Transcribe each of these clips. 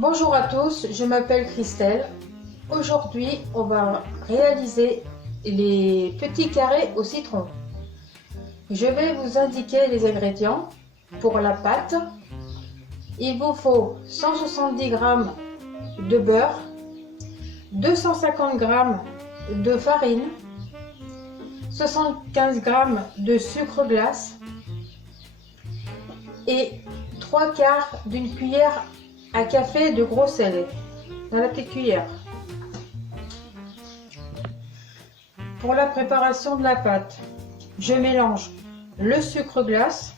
Bonjour à tous, je m'appelle Christelle. Aujourd'hui, on va réaliser les petits carrés au citron. Je vais vous indiquer les ingrédients pour la pâte. Il vous faut 170 g de beurre, 250 g de farine, 75 g de sucre glace et 3/4 d'une cuillère à café de gros sel dans la petite cuillère. Pour la préparation de la pâte, je mélange le sucre glace,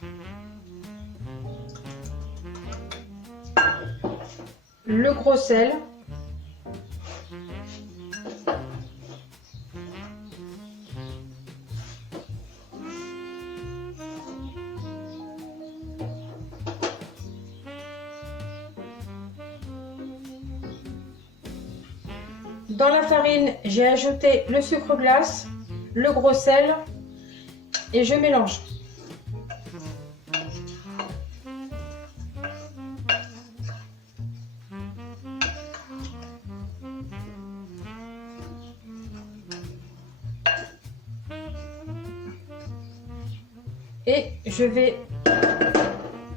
le gros sel, dans la farine, j'ai ajouté le sucre glace, le gros sel et je mélange. Et je vais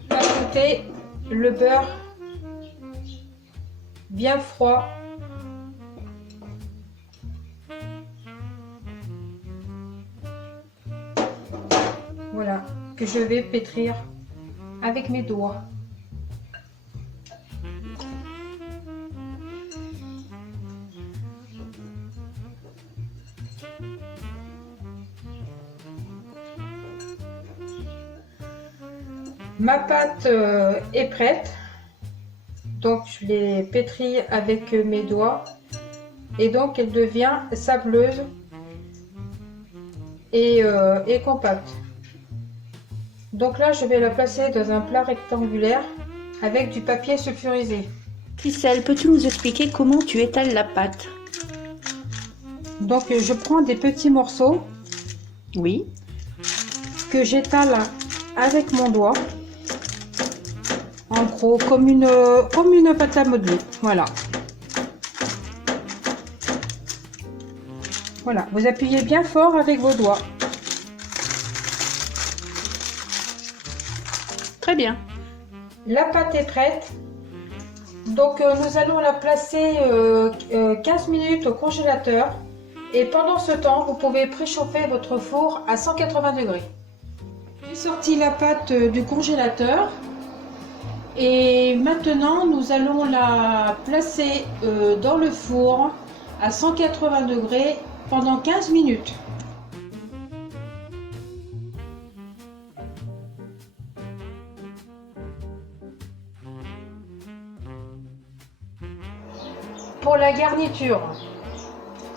ajouter le beurre bien froid. Voilà, que je vais pétrir avec mes doigts. Ma pâte est prête, donc je l'ai pétrie avec mes doigts et donc elle devient sableuse et compacte. Donc là, je vais la placer dans un plat rectangulaire avec du papier sulfurisé. Christelle, peux-tu nous expliquer comment tu étales la pâte? Donc je prends des petits morceaux, Oui. que j'étale avec mon doigt, en gros comme une pâte à modeler. Voilà. Voilà, vous appuyez bien fort avec vos doigts. Très bien. La pâte est prête. Donc nous allons la placer 15 minutes au congélateur. Et pendant ce temps, vous pouvez préchauffer votre four à 180 degrés. J'ai sorti la pâte du congélateur. Et maintenant, nous allons la placer dans le four à 180 degrés pendant 15 minutes. Pour la garniture,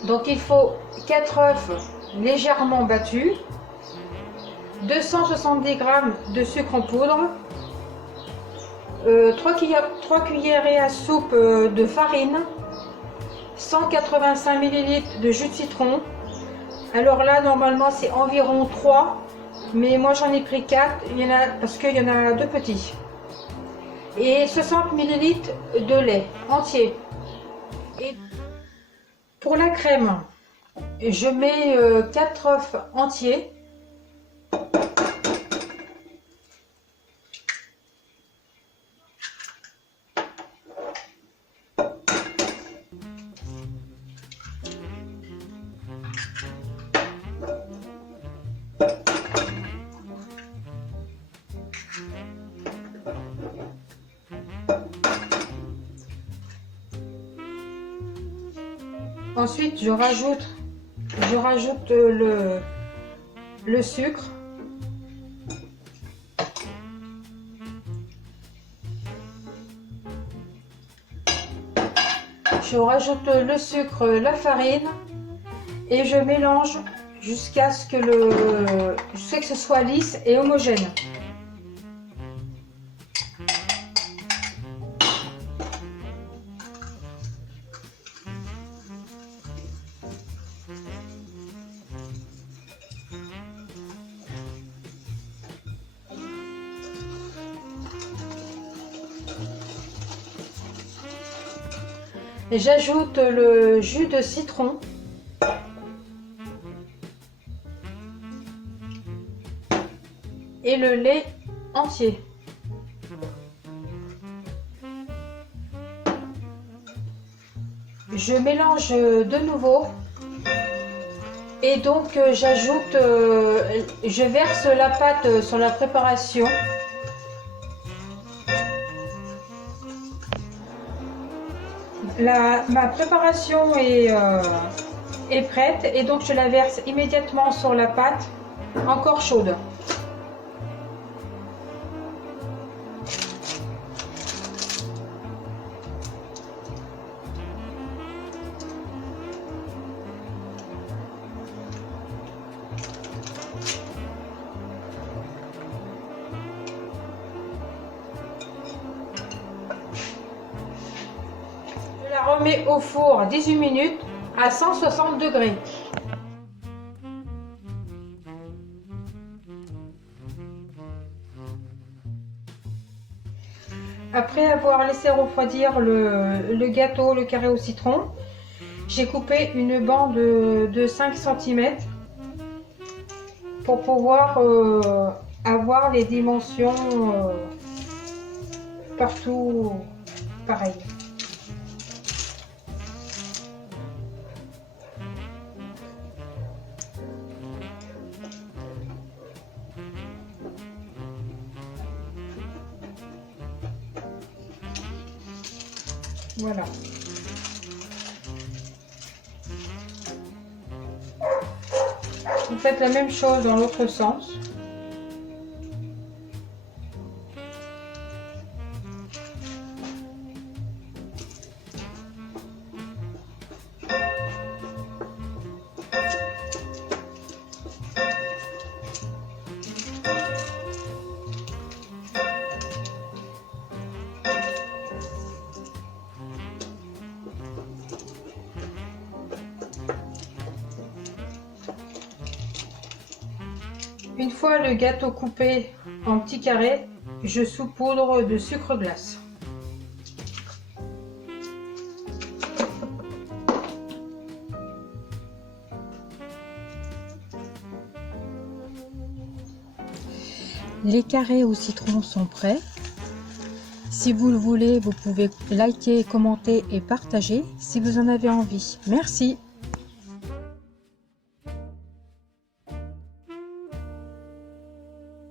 donc il faut 4 œufs légèrement battus, 270 g de sucre en poudre, 3 cuillerées à soupe de farine, 185 ml de jus de citron. Alors là, normalement, c'est environ 3, mais moi j'en ai pris 4 parce qu'il y en a 2 petits. Et 60 ml de lait entier. Et pour la crème, je mets 4 œufs entiers. Ensuite, je rajoute le sucre. Je rajoute le sucre, la farine et je mélange jusqu'à ce que ce soit lisse et homogène. Et j'ajoute le jus de citron. Et le lait entier. Je mélange de nouveau. Et donc j'ajoute, je verse la pâte sur la préparation. Ma préparation est prête et donc je la verse immédiatement sur la pâte encore chaude. Je la remets au four 18 minutes à 160 degrés. Après avoir laissé refroidir le gâteau, le carré au citron, j'ai coupé une bande de 5 cm pour pouvoir avoir les dimensions partout pareil. Voilà. Vous faites la même chose dans l'autre sens. Une fois le gâteau coupé en petits carrés, je saupoudre de sucre glace. Les carrés au citron sont prêts. Si vous le voulez, vous pouvez liker, commenter et partager si vous en avez envie. Merci.